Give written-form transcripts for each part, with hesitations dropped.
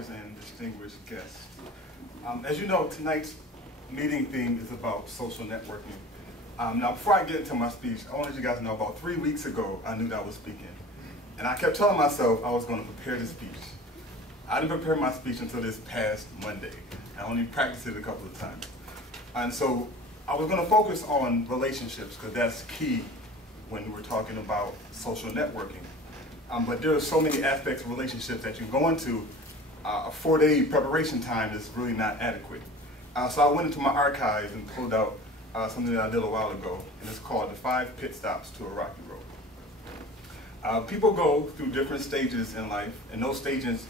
speakers and distinguished guests. As you know, tonight's meeting theme is about social networking. Now, before I get into my speech, I want you guys to know about 3 weeks ago, I knew that I was speaking. And I kept telling myself I was going to prepare this speech. I didn't prepare my speech until this past Monday. I only practiced it a couple of times. And so I was going to focus on relationships because that's key when we're talking about social networking. But there are so many aspects of relationships that you go into. A 4-day preparation time is really not adequate. So I went into my archives and pulled out something that I did a while ago, and it's called the 5 Pit Stops to a Rocky Road. People go through different stages in life, and those stages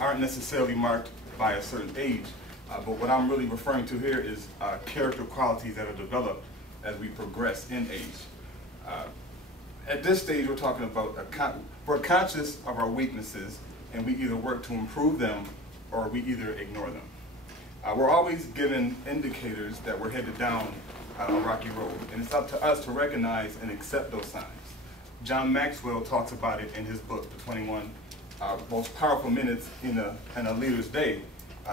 aren't necessarily marked by a certain age. But what I'm really referring to here is character qualities that are developed as we progress in age. At this stage, we're talking about we're conscious of our weaknesses, and we either work to improve them or we either ignore them. We're always given indicators that we're headed down a rocky road, and it's up to us to recognize and accept those signs. John Maxwell talks about it in his book, The 21 Most Powerful Minutes in a Leader's Day.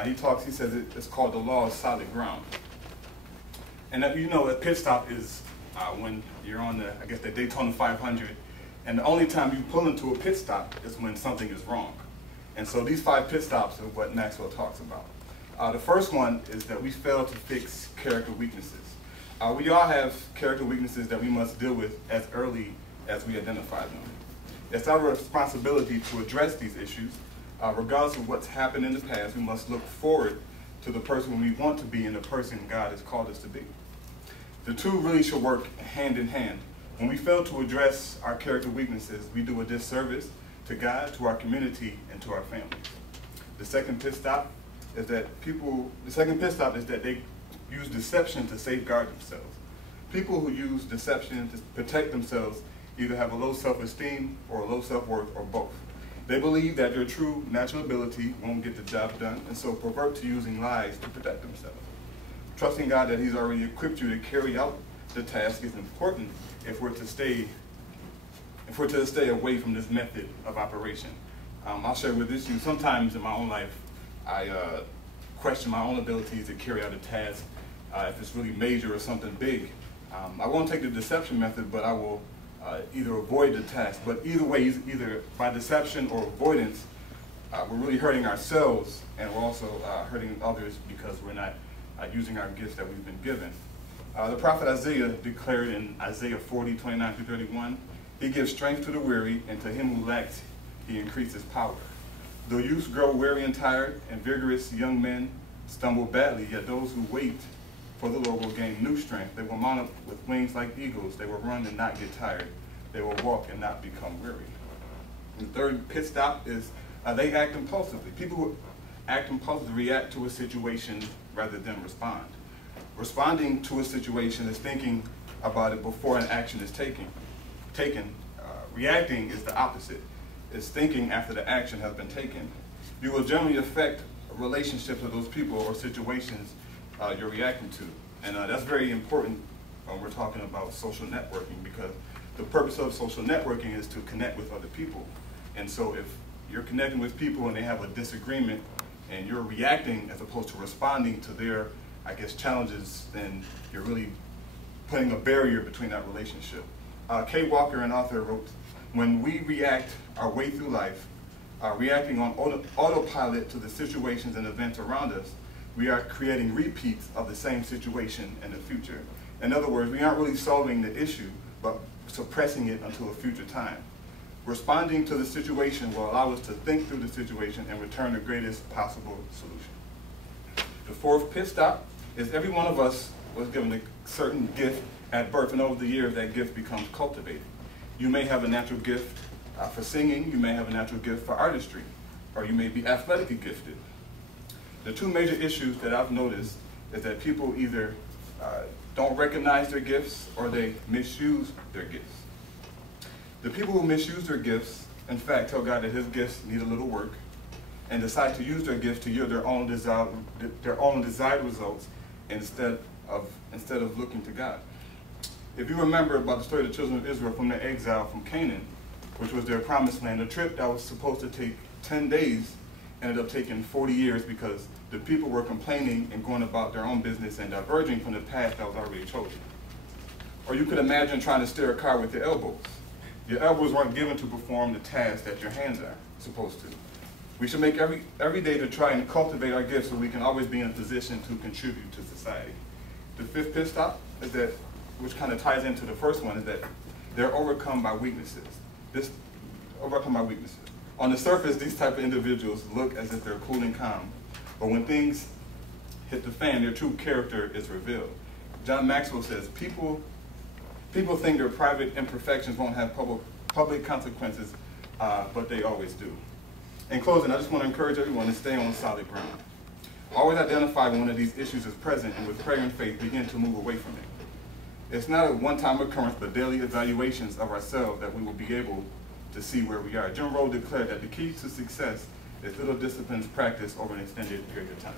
He says it's called the law of solid ground. And you know, a pit stop is when you're on the Daytona 500, and the only time you pull into a pit stop is when something is wrong. And so these 5 pit stops are what Maxwell talks about. The first one is that we fail to fix character weaknesses. We all have character weaknesses that we must deal with as early as we identify them. It's our responsibility to address these issues. Regardless of what's happened in the past, we must look forward to the person we want to be and the person God has called us to be. The two really should work hand in hand. When we fail to address our character weaknesses, we do a disservice to God, to our community, and to our families. The second pit stop is that they use deception to safeguard themselves. People who use deception to protect themselves either have a low self-esteem or a low self-worth or both. They believe that their true natural ability won't get the job done, and so pervert to using lies to protect themselves. Trusting God that He's already equipped you to carry out the task is important if we're to stay away from this method of operation. I'll share with you, sometimes in my own life, I question my own abilities to carry out a task if it's really major or something big. I won't take the deception method, but I will either avoid the task. But either way, either by deception or avoidance, we're really hurting ourselves, and we're also hurting others because we're not using our gifts that we've been given. The prophet Isaiah declared in Isaiah 40:29-31, He gives strength to the weary, and to him who lacks, He increases power. Though youths grow weary and tired, and vigorous young men stumble badly, yet those who wait for the Lord will gain new strength. They will mount up with wings like eagles. They will run and not get tired. They will walk and not become weary. The third pit stop is they act impulsively. People who act impulsively react to a situation rather than respond. Responding to a situation is thinking about it before an action is taken. Reacting is the opposite. It's thinking after the action has been taken. You will generally affect relationships with those people or situations you're reacting to. And that's very important when we're talking about social networking, because the purpose of social networking is to connect with other people. And so if you're connecting with people and they have a disagreement and you're reacting as opposed to responding to their, challenges, then you're really putting a barrier between that relationship. Kay Walker, an author, wrote, "When we react our way through life, reacting on autopilot to the situations and events around us, we are creating repeats of the same situation in the future." In other words, we aren't really solving the issue, but suppressing it until a future time. Responding to the situation will allow us to think through the situation and return the greatest possible solution. The fourth pit stop is every one of us was given a certain gift at birth, and over the years that gift becomes cultivated. You may have a natural gift for singing, you may have a natural gift for artistry, or you may be athletically gifted. The two major issues that I've noticed is that people either don't recognize their gifts or they misuse their gifts. The people who misuse their gifts, in fact, tell God that His gifts need a little work and decide to use their gifts to yield their own desired results instead of looking to God. If you remember about the story of the children of Israel from their exile from Canaan, which was their promised land, a trip that was supposed to take 10 days ended up taking 40 years because the people were complaining and going about their own business and diverging from the path that was already chosen. Or you could imagine trying to steer a car with your elbows. Your elbows weren't given to perform the task that your hands are supposed to. We should make every day to try and cultivate our gifts so we can always be in a position to contribute to society. The fifth pit stop is that, which kind of ties into the first one, is that they're overcome by weaknesses. Overcome by weaknesses. On the surface, these type of individuals look as if they're cool and calm, but when things hit the fan, their true character is revealed. John Maxwell says, people think their private imperfections won't have public consequences, but they always do. In closing, I just want to encourage everyone to stay on solid ground. Always identify when one of these issues is present, and with prayer and faith, begin to move away from it. It's not a one-time occurrence, but daily evaluations of ourselves that we will be able to see where we are. Jim Rohn declared that the key to success is little disciplines practiced over an extended period of time.